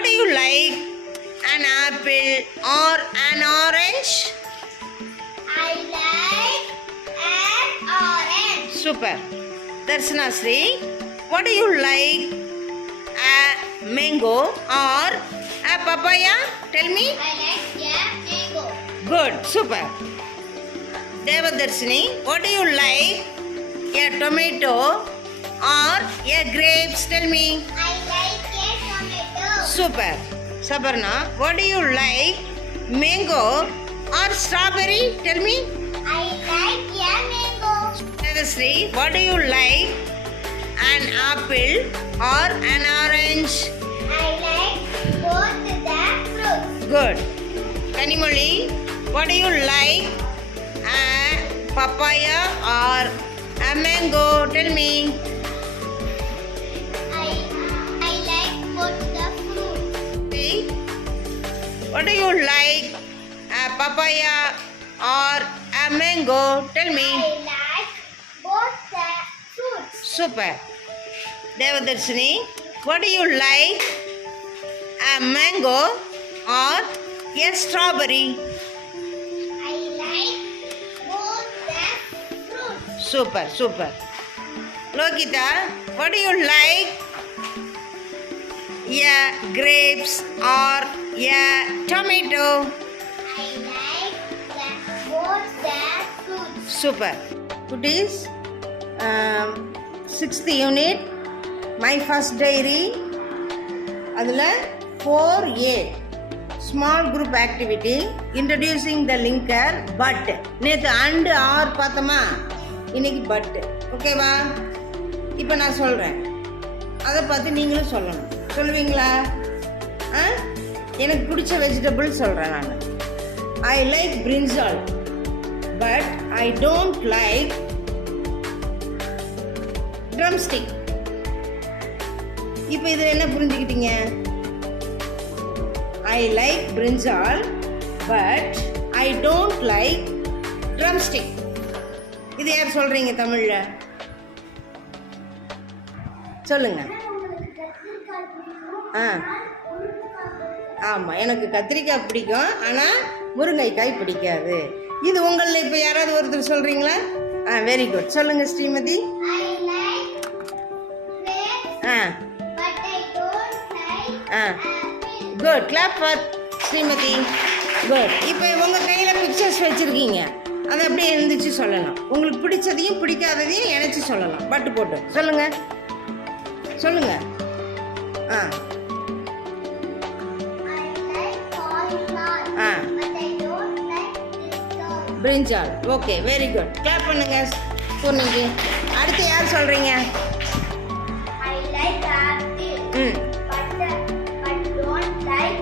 What do you like? An apple or an orange? I like an orange. Super. Darshana Sri, what do you like? A mango or a papaya? Tell me. I like mango. Good. Super. Devadarshini, what do you like? A tomato or a grapes? Tell me. I like a tomato. Super. Sabarna, what do you like? Mango or strawberry? Tell me. I like a mango. Devasri, what do you like? An apple or an orange? I like both the fruits. Good. Kanimoli, what do you like? A papaya or a mango? Tell me. I like both the fruits. See? What do you like? A papaya or a mango? Tell me. I like both the fruits. Super. Devadarshini, what do you like? A mango or a strawberry? I like both the fruits. Super, super. Lokita, what do you like? Yeah, grapes or yeah, tomato? I like both the fruits. Super. Goodies, 6th unit, my first diary. அதில் 4A small group activity introducing the linker but. நேற்று and or பார்த்தோமா, இன்னைக்கு but. ஓகேவா? இப்போ நான் சொல்கிறேன், அதை பார்த்து நீங்களும் சொல்லணும். சொல்லுவீங்களா? எனக்கு பிடிச்ச வெஜிடபிள் சொல்கிறேன் நான். I like brinjal but I don't like drumstick. இப்போ இதில் என்ன புரிஞ்சுக்கிட்டீங்க? I like brinjal but I don't like drumstick. இது யார் சொல்கிறீங்க தமிழில்? சொல்லுங்க. ஆமாம், எனக்கு கத்திரிக்காய் பிடிக்கும், ஆனால் முருங்கைக்காய் பிடிக்காது. இது உங்களில் இப்போ யாராவது ஒருத்தர் சொல்கிறீங்களா? Very good. சொல்லுங்க Srimathi. I like grapes, but I don't like apples. Good. Clap for Srimathi. Good. இப்போ உங்கள் கையில் பிக்சர்ஸ் வச்சுருக்கீங்க, அதை அப்படியே எழுந்திரிச்சு சொல்லலாம். உங்களுக்கு பிடிச்சதையும் பிடிக்காததையும் இணைச்சி சொல்லலாம். பட்டு போட்டு சொல்லுங்க, சொல்லுங்க. I like cauliflower, but I don't like brinjal. Okay, very good. Clap பண்ணுங்க பூர்ணிக்கு. அடுத்து யார் சொல்கிறீங்க? I like apple, but don't like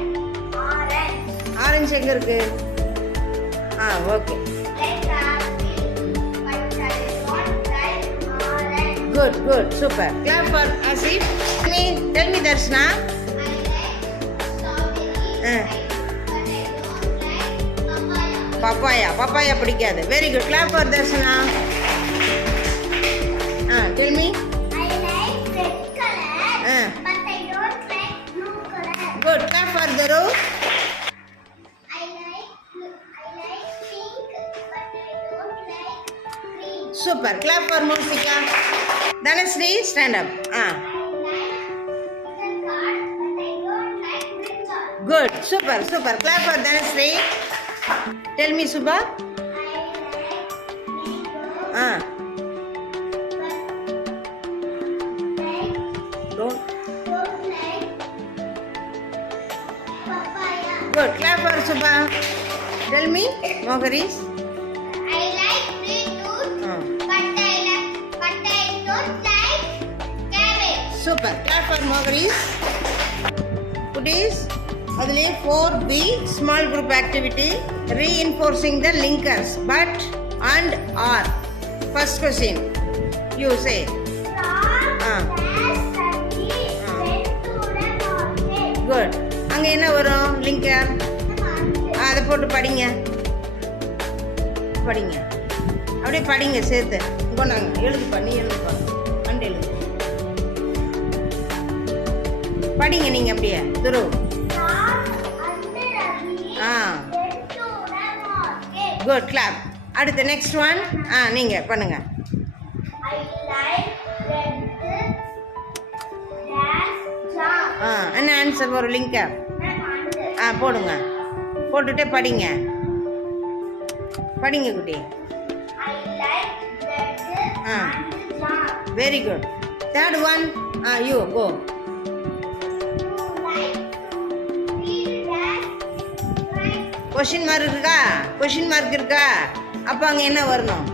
orange. Orange எங்கே இருக்கு? Okay. Like apple, but I don't like orange. Good, good, super. Clap for Asif. Tell me Darshana. I like strawberry, but I don't like papaya. Papaya பிடிக்காது. Very good. Clap for Darshana. Tell me. I like red color, but I don't like blue color. Good. Clap for Daru. I like pink, but I don't like green. Super. Clap for Musika. Dhanasri, stand up. I like the card, but I don't like brinjal. Good. Super, super. Clap for Dhanasri. Tell me Subha. I like mango, Don't. don't like papaya. Good. Clap for Subha. Tell me Mogaris. I like beetroot, but I don't like cabbage. Super. Clap for Mogaris. Goodies. அதிலே 4B small group activity reinforcing the linkers but and or. First question you say. Good. அங்கே என்ன வரும்? லிங்கர். அதை போட்டு படிங்க, படிங்க, அப்படியே படிங்க சேர்த்து. இப்போ நாங்கள் எழுது பண்ணி எழுதுப்பா, அண்டு எழுது படிங்க நீங்கள் அப்படியே துரு. Good clap. அடுத்து நெக்ஸ்ட் ஒன். நீங்கள் பண்ணுங்கள். I like red dash jump. என்ன ஆன்சர் வரும் லிங்கர்? போடுங்க. போட்டுட்டே படிங்க குட்டி. I like red and jump. Very good. Third one. You go. You like read dash write. Question mark இருக்கா? அப்போ அங்கே என்ன வரணும்?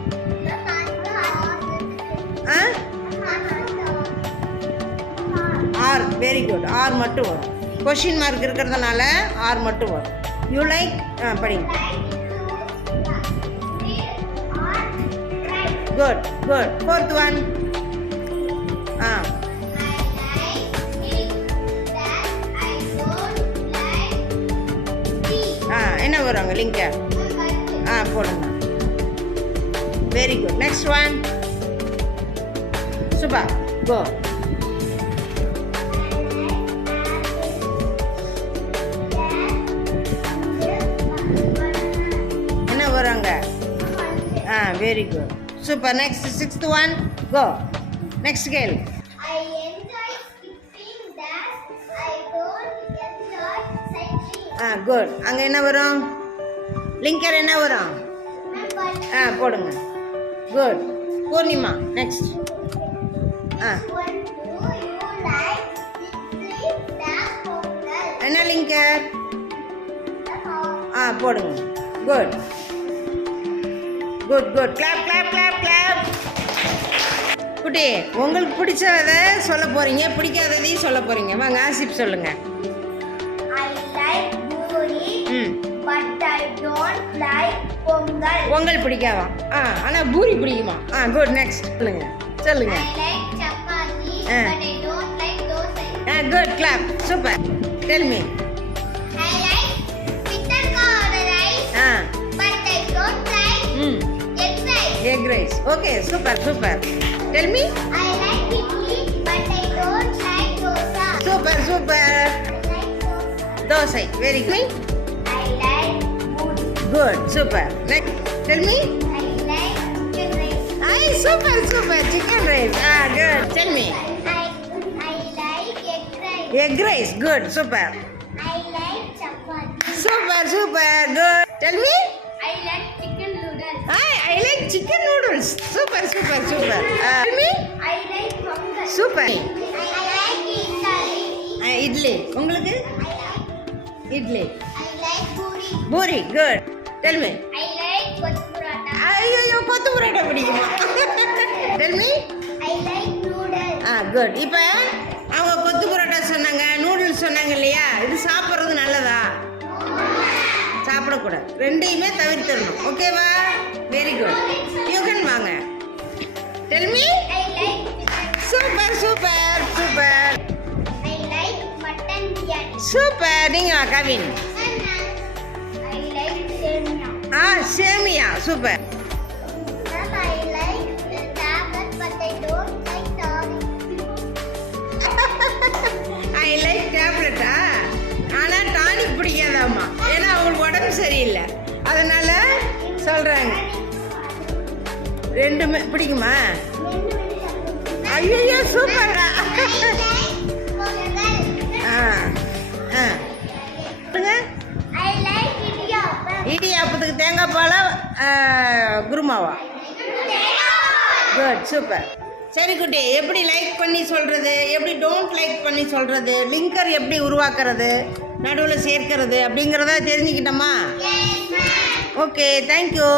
ஆர். Very good. ஆர் மட்டும் வரும். கொஷின் மார்க் இருக்கிறதுனால ஆர் மட்டும் வரும். யூ லைக் படிங்க. Good good. Fourth one. என்ன வரும் அங்கே லிங்க? போடுங்க. Very good. Next one. Subha go. என்ன வராங்க? Very good. Super. Next sixth one. Go. Next கேள். I enjoy skipping dash. I don't enjoy cycling. Good. அங்கே என்ன வரும்? லிங்கர் என்ன வரும்? போடுங்க. Good. Purnima next. One, do you like skipping dash pongal? என்ன லிங்கர்? போடுங்க. Good good good. Clap clap clap clap. குட்டி, உங்களுக்கு பிடிச்சதை சொல்ல போறீங்க, பிடிக்காததையும் சொல்ல போறீங்க. வாங்க ஆசிப் சொல்லுங்க. I like puri but I don't like Pongal. பொங்கல் பிடிக்காதா? ஆனால் பூரி பிடிக்குமா? குட். நெக்ஸ்ட் சொல்லுங்க. I like chapati but I don't like dosa. Good. Clap. Super. Tell me. I like பித்தக்கார rice but I don't like egg rice. Egg rice. Okay. Super super. Tell me. I like idli but I don't like dosa. Super super. I like dosa. Very good. I like puri. Good. Super. Next tell me. I like chicken rice. Super super. Chicken rice. Good. Del me. I like egg rice. Egg rice. Good. Super. I like chapati. Super super. Good. Del me. I like chicken noodles. I like chicken noodles. Super super super. Tell me. I like pongal. Super. I like idli. Idli. உங்களுக்கு? I like idli. I like puri. Puri. Good. Del me. I like கொத்து புரோட்டா. ஐயோ கொத்து புரோட்டா பிடிக்குமா? Del me. I like noodles. Good. இப்போ அவங்க கொத்து புரோட்டா சொன்னாங்க, நூடுல்ஸ் சொன்னாங்க இல்லையா? இது சாப்பிட்றது நல்லதா? சாப்பிடக்கூடாது. ரெண்டையுமே தவிர்த்துடணும். ஓகேவா? Very good. யூகன் வாங்க. Tell me. I like chicken. Super super super. I like mutton biryani. Super. நீங்கள் கவின். I like semia. சேமியா. Super. Ma'am, I like tablet but I don't like toddy. I like டேப்லெட்டா? ஆனால் டானிக் பிடிக்காதாம்மா, ஏன்னா அவங்களுக்கு உடம்பு சரியில்லை, அதனால சொல்கிறாங்க. ரெண்டுமே பிடிக்குமா? ஐயோ சூப்பரா. I like idiyappam. இடியாப்பத்துக்கு தேங்காய் பாலா குருமாவா? குட். சூப்பர். சரி குட்டி, எப்படி லைக் பண்ணி சொல்கிறது, எப்படி டோன்ட் லைக் பண்ணி சொல்கிறது, லிங்கர் எப்படி உருவாக்குறது, நடுவில் சேர்க்கிறது அப்படிங்கிறத தெரிஞ்சுக்கிட்டோமா? ஓகே. தேங்க்யூ.